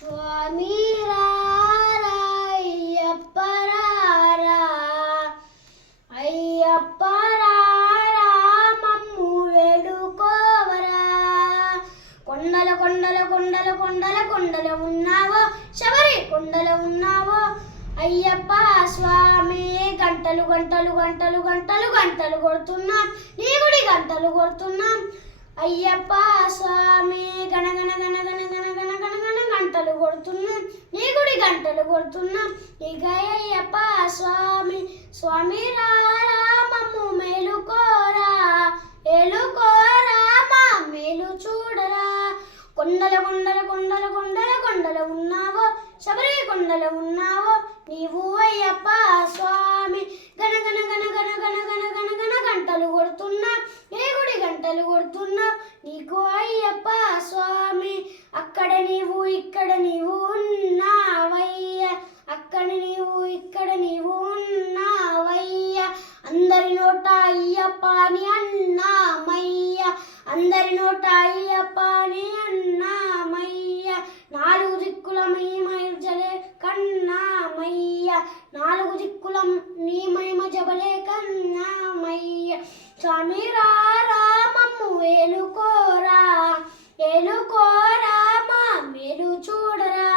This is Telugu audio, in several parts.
స్వామి రారా అయ్యప్ప రారా, అయ్యప్ప రారా మమ్ము వేడుకోవరా. కొండల కొండల కొండల కొండల కొండల ఉన్నావో, శబరి కొండల ఉన్నావో అయ్యప్ప స్వామి. గంటలు గంటలు గంటలు గంటలు గంటలు కొడుతున్నాం, నీ గుడి గంటలు కొడుతున్నాం అయ్యప్ప స్వామి. గణగణ గణ గణ గణ గణ గణ గణ గంటలు కొడుతున్నాం, నీ గుడి గంటలు కొడుతున్నాం ఇక అయ్యప్ప స్వామి. స్వామి రారా మమ్ము మేలుకోరా, ఏలుకోరా మా మేలు చూడరా. కొండల కొండల కొండల కొండల కొండల ఉన్నావో, శబరి కొండల ఉన్నావో నీవు అయ్యప్ప స్వామి. గణ గణ గణ గణ గణ గణ గణ గణ గంటలు కొడుతున్నా, ఏ గుడి గంటలు కొడుతున్నా నీకు అయ్యప్ప స్వామి. అక్కడ నీవు ఇక్కడ నీవు ఉన్నావయ్య, అక్కడ నీవు ఇక్కడ నీవు ఉన్నావయ్య. అందరి నోట అయ్యప్ప అని అన్నామయ్య, అందరి నోట అయ్యప్ప అని అన్నామయ్య. నాలుగు దిక్కుల మహిమజలే కన్నామయ్య, నాలుగు దిక్కుల నీ మహిమ జబలే కన్నామయ్య. స్వామి రారా మమ్ము ఏలుకోరా, ఏలుకోరా మా మేలు చూడరా.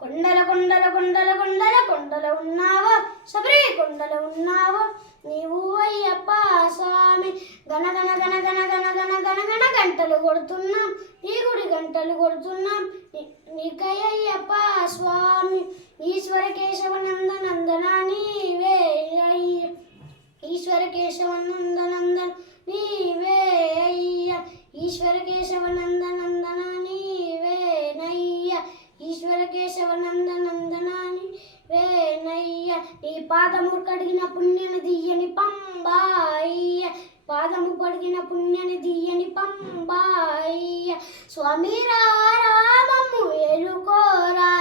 కొండల కొండల కొండల కొండల కొండల ఉన్నావో, శబరి కొండల ఉన్నావో నీవు అయ్యప్ప స్వామి. గణ గణ గణ గణ గణ గణ గణ గణ గంటలు కొడుతున్నాం, నీ గుడి గంటలు కొడుతున్నాం నీకై అయ్యప్ప స్వామి. ఈశ్వర కేశవ నంద నందన నీవే అయ్య, ఈశ్వర కేశవ నంద నందన నీవే అయ్య, ఈశ్వర కేశవ నంద నందన నీవే నయ్య, ఈశ్వర కేశవ నంద నందన నీవే నయ్య. నీ పాదము కడిగిన పుణ్యని దియ్యని పంబాయ్య, పాదము కడిగిన పుణ్యని దియ్యని పంబాయ్య. స్వామి రారా మమ్ము ఏలుకోరా,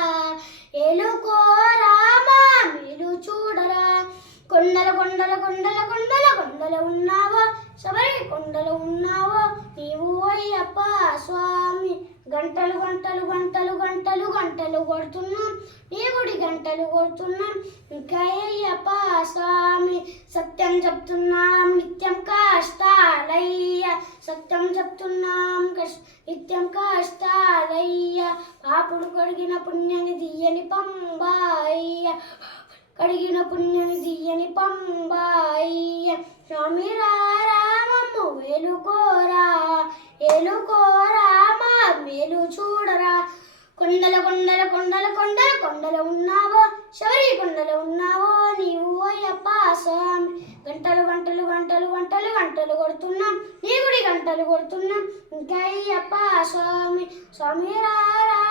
ఏలుకోరా మా మేలు చూడరా. కొండల కొండల కొండల కొండల కొండల ఉన్నావో, శబరి కొండలు ఉన్నావో నీవు అయ్యప్ప స్వామి. గంటలు గంటలు గంటలు గంటలు గంటలు కొడుతున్నాం, నీ గుడి గంటలు కొడుతున్నాం ఇంకా అయ్యప్ప స్వామి. సత్యం చెప్తున్నాం నిత్యం కష్టాలయ్య, సత్యం చెప్తున్నాం నిత్యం కష్టాలయ్య. పాపుడు కడిగిన పుణ్యని దియ్యని పంబాయ్య, కడిగిన పుణ్యని దియ్యని పంబాయ్య. స్వామి రారా మమ్ము ఏలుకోరా, ఏలుకోరా మా మేలు చూడరా. కొండల కొండల కొండల కొండల కొండల ఉన్నావో, శబరి కొండల ఉన్నావో నీవు అయ్యప్ప స్వామి. గంటలు గంటలు గంటలు గంటలు గంటలు కొడుతున్నాం, నీ గుడి గంటలు కొడుతున్నాం ఇంకా అయ్యప్ప స్వామి. స్వామి రారా